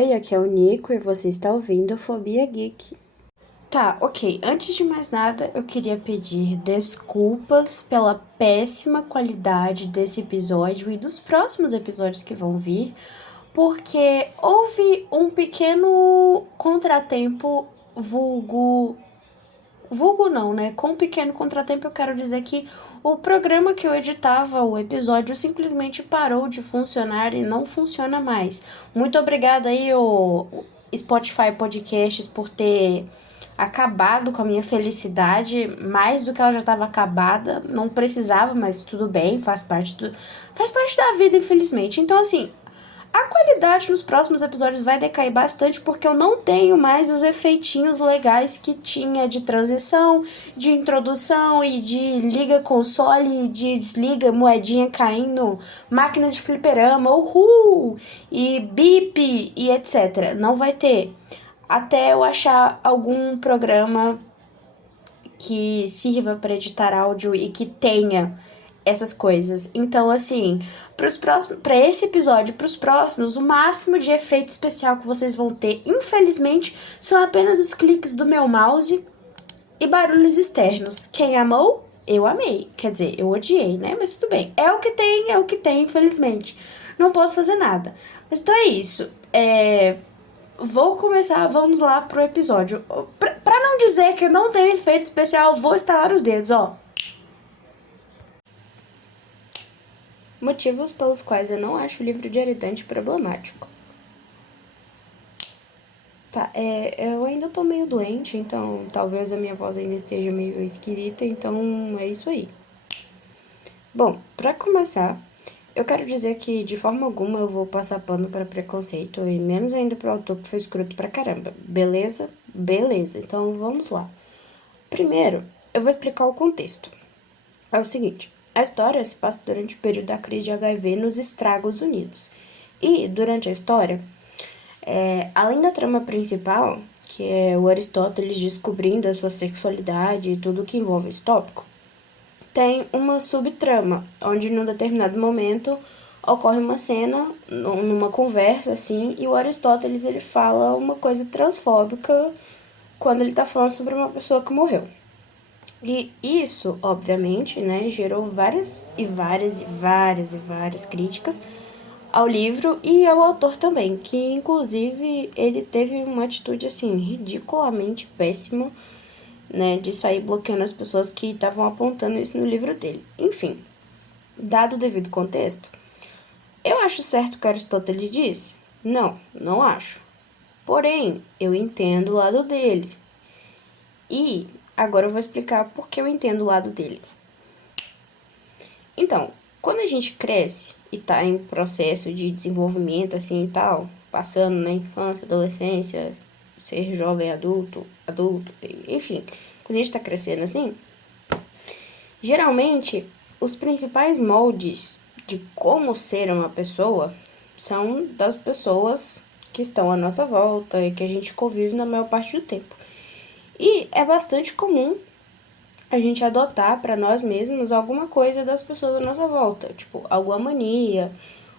Oi, aqui é o Nico e você está ouvindo Fobia Geek. Tá, ok. Antes de mais nada, eu queria pedir desculpas pela péssima qualidade desse episódio e dos próximos episódios que vão vir, porque houve um pequeno contratempo vulgo. Vulgo não, né? Com um pequeno contratempo eu quero dizer que o programa que eu editava o episódio simplesmente parou de funcionar e não funciona mais. Muito obrigada aí, o Spotify Podcasts, por ter acabado com a minha felicidade mais do que ela já estava acabada. Não precisava, mas tudo bem, faz parte da vida, infelizmente. Então, assim, a qualidade nos próximos episódios vai decair bastante porque eu não tenho mais os efeitinhos legais que tinha de transição, de introdução e de liga console, de desliga, moedinha caindo, máquina de fliperama, uhul, e bip e etc. Não vai ter. Até eu achar algum programa que sirva para editar áudio e que tenha essas coisas. Então, assim, para esse episódio, para os próximos, o máximo de efeito especial que vocês vão ter, infelizmente, são apenas os cliques do meu mouse e barulhos externos. Quem amou? Eu amei. Quer dizer, eu odiei, né? Mas tudo bem. É o que tem, infelizmente. Não posso fazer nada. Mas então é isso. Vou começar, vamos lá pro episódio. Pra não dizer que não tem efeito especial, vou estalar os dedos, ó. Motivos pelos quais eu não acho o livro de Aridante problemático. Tá, eu ainda tô meio doente, então talvez a minha voz ainda esteja meio esquisita, então é isso aí. Bom, pra começar, eu quero dizer que de forma alguma eu vou passar pano para preconceito e menos ainda pro autor que foi escroto pra caramba. Beleza? Beleza, então vamos lá. Primeiro, eu vou explicar o contexto. É o seguinte, a história se passa durante o período da crise de HIV nos Estados Unidos. E, durante a história, além da trama principal, que é o Aristóteles descobrindo a sua sexualidade e tudo que envolve esse tópico, tem uma subtrama, onde num determinado momento ocorre uma cena, numa conversa, assim, e o Aristóteles ele fala uma coisa transfóbica quando ele tá falando sobre uma pessoa que morreu. E isso, obviamente, né, gerou várias críticas ao livro e ao autor também, que inclusive ele teve uma atitude assim ridiculamente péssima, né, de sair bloqueando as pessoas que estavam apontando isso no livro dele. Enfim, dado o devido contexto, eu acho certo o que Aristóteles disse? Não, não acho. Porém, eu entendo o lado dele. E agora eu vou explicar por que eu entendo o lado dele. Então, quando a gente cresce e tá em processo de desenvolvimento assim e tal, passando na infância, adolescência, ser jovem, adulto, enfim, quando a gente tá crescendo assim, geralmente os principais moldes de como ser uma pessoa são das pessoas que estão à nossa volta e que a gente convive na maior parte do tempo. E é bastante comum a gente adotar para nós mesmos alguma coisa das pessoas à nossa volta, tipo, alguma mania,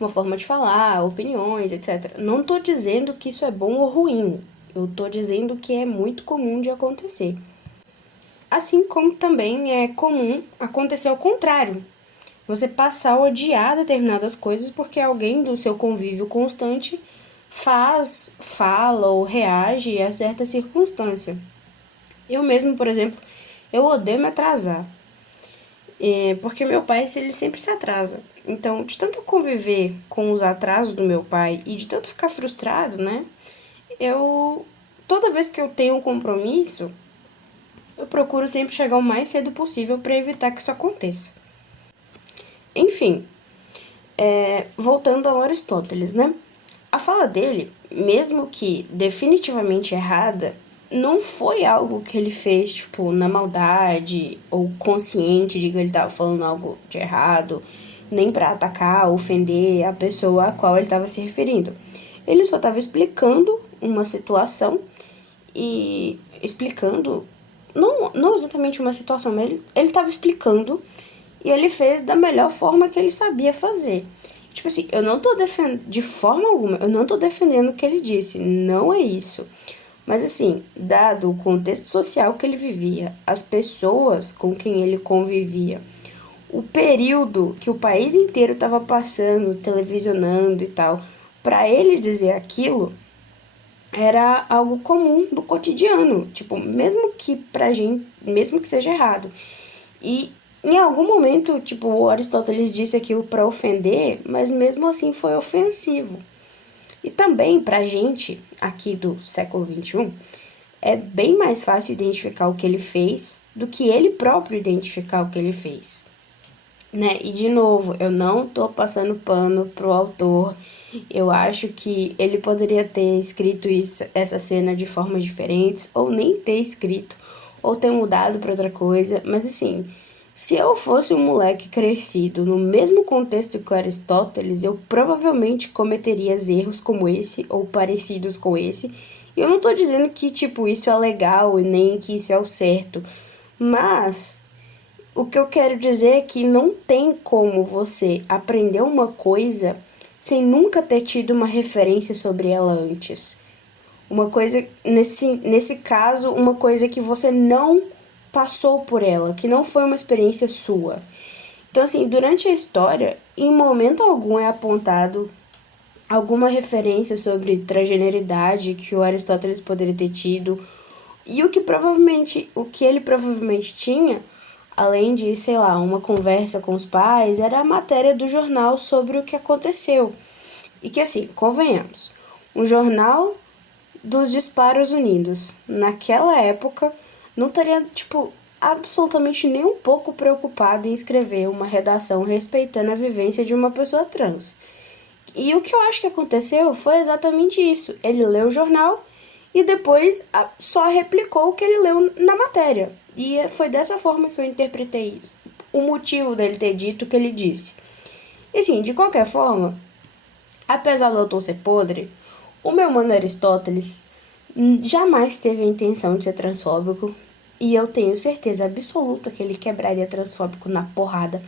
uma forma de falar, opiniões, etc. Não tô dizendo que isso é bom ou ruim, eu tô dizendo que é muito comum de acontecer. Assim como também é comum acontecer ao contrário, você passar a odiar determinadas coisas porque alguém do seu convívio constante fala ou reage a certa circunstância. Eu mesmo, por exemplo, eu odeio me atrasar. Porque meu pai, ele sempre se atrasa. Então, de tanto conviver com os atrasos do meu pai e de tanto ficar frustrado, né? Toda vez que eu tenho um compromisso, eu procuro sempre chegar o mais cedo possível para evitar que isso aconteça. Enfim, voltando ao Aristóteles, né? A fala dele, mesmo que definitivamente errada, não foi algo que ele fez, tipo, na maldade ou consciente de que ele estava falando algo de errado, nem para atacar, ofender a pessoa a qual ele estava se referindo. Ele só estava explicando uma situação e explicando, não exatamente uma situação, mas ele estava explicando e ele fez da melhor forma que ele sabia fazer. Tipo assim, eu não tô defendendo, de forma alguma, eu não tô defendendo o que ele disse, não é isso. Mas assim, dado o contexto social que ele vivia, as pessoas com quem ele convivia, o período que o país inteiro estava passando, televisionando e tal, para ele dizer aquilo era algo comum do cotidiano, tipo, mesmo que pra gente, mesmo que seja errado. E em algum momento, tipo, o Aristóteles disse aquilo para ofender, mas mesmo assim foi ofensivo. E também pra gente aqui do século XXI, é bem mais fácil identificar o que ele fez do que ele próprio identificar o que ele fez, né? E de novo, eu não tô passando pano pro autor. Eu acho que ele poderia ter escrito essa cena de formas diferentes, ou nem ter escrito, ou ter mudado para outra coisa. Mas assim, se eu fosse um moleque crescido no mesmo contexto que o Aristóteles, eu provavelmente cometeria erros como esse, ou parecidos com esse. E eu não tô dizendo que, tipo, isso é legal e nem que isso é o certo. Mas o que eu quero dizer é que não tem como você aprender uma coisa sem nunca ter tido uma referência sobre ela antes. Uma coisa, nesse caso, uma coisa que você não passou por ela, que não foi uma experiência sua. Então, assim, durante a história, em momento algum é apontado alguma referência sobre transgeneridade que o Aristóteles poderia ter tido, e o que ele provavelmente tinha, além de, sei lá, uma conversa com os pais, era a matéria do jornal sobre o que aconteceu. E que assim, convenhamos, um jornal dos disparos unidos, naquela época, não estaria, tipo, absolutamente nem um pouco preocupado em escrever uma redação respeitando a vivência de uma pessoa trans. E o que eu acho que aconteceu foi exatamente isso. Ele leu o jornal e depois só replicou o que ele leu na matéria. E foi dessa forma que eu interpretei isso, o motivo dele ter dito o que ele disse. E assim, de qualquer forma, apesar do autor ser podre, o meu mano Aristóteles jamais teve a intenção de ser transfóbico. E eu tenho certeza absoluta que ele quebraria transfóbico na porrada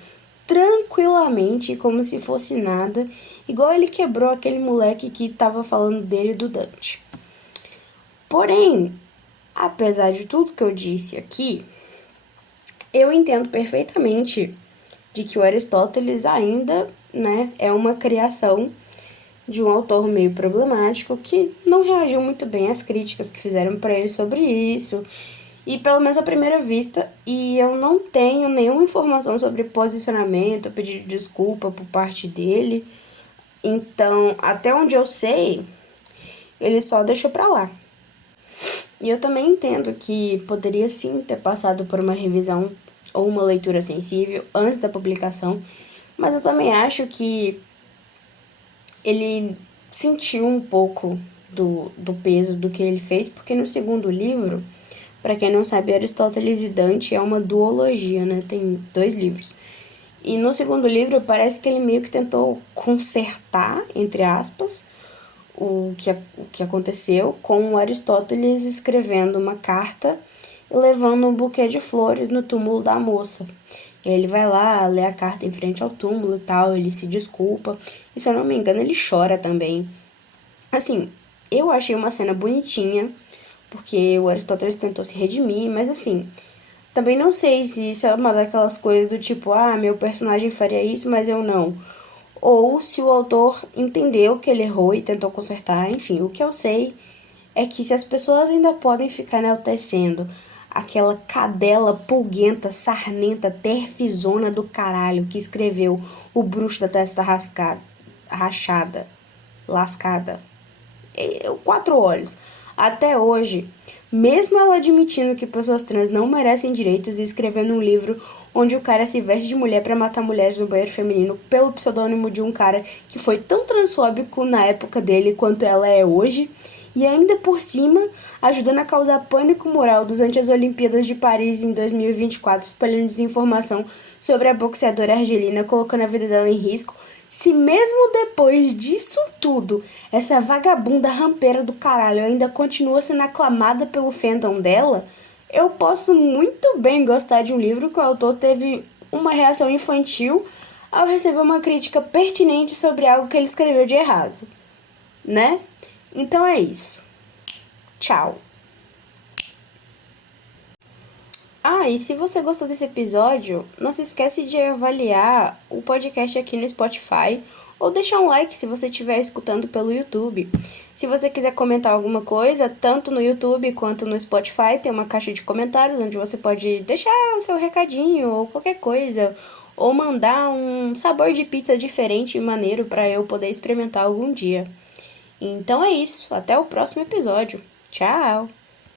tranquilamente, como se fosse nada, igual ele quebrou aquele moleque que tava falando dele do Dante. Porém, apesar de tudo que eu disse aqui, eu entendo perfeitamente de que o Aristóteles ainda, né, é uma criação de um autor meio problemático que não reagiu muito bem às críticas que fizeram para ele sobre isso. E pelo menos à primeira vista, e eu não tenho nenhuma informação sobre posicionamento, pedido de desculpa por parte dele. Então, até onde eu sei, ele só deixou pra lá. E eu também entendo que poderia sim ter passado por uma revisão ou uma leitura sensível antes da publicação, mas eu também acho que ele sentiu um pouco do peso do que ele fez, porque no segundo livro, para quem não sabe, Aristóteles e Dante é uma duologia, né? Tem 2 livros. E no segundo livro parece que ele meio que tentou consertar, entre aspas, o que aconteceu com o Aristóteles escrevendo uma carta e levando um buquê de flores no túmulo da moça. E aí ele vai lá, lê a carta em frente ao túmulo e tal, ele se desculpa. E se eu não me engano, ele chora também. Assim, eu achei uma cena bonitinha, porque o Aristóteles tentou se redimir, mas assim, também não sei se isso é uma daquelas coisas do tipo, meu personagem faria isso, mas eu não. Ou se o autor entendeu que ele errou e tentou consertar, enfim, o que eu sei é que se as pessoas ainda podem ficar enaltecendo aquela cadela pulguenta, sarnenta, terfizona do caralho que escreveu O Bruxo da Testa Rachada, Lascada, 4 olhos. Até hoje, mesmo ela admitindo que pessoas trans não merecem direitos e escrevendo um livro onde o cara se veste de mulher pra matar mulheres no banheiro feminino pelo pseudônimo de um cara que foi tão transfóbico na época dele quanto ela é hoje, e ainda por cima ajudando a causar pânico moral durante as Olimpíadas de Paris em 2024, espalhando desinformação sobre a boxeadora argelina, colocando a vida dela em risco. Se mesmo depois disso tudo, essa vagabunda rampeira do caralho ainda continua sendo aclamada pelo fandom dela, eu posso muito bem gostar de um livro que o autor teve uma reação infantil ao receber uma crítica pertinente sobre algo que ele escreveu de errado, né? Então é isso. Tchau. Ah, e se você gostou desse episódio, não se esquece de avaliar o podcast aqui no Spotify ou deixar um like se você estiver escutando pelo YouTube. Se você quiser comentar alguma coisa, tanto no YouTube quanto no Spotify, tem uma caixa de comentários onde você pode deixar o seu recadinho ou qualquer coisa, ou mandar um sabor de pizza diferente e maneiro para eu poder experimentar algum dia. Então é isso, até o próximo episódio. Tchau!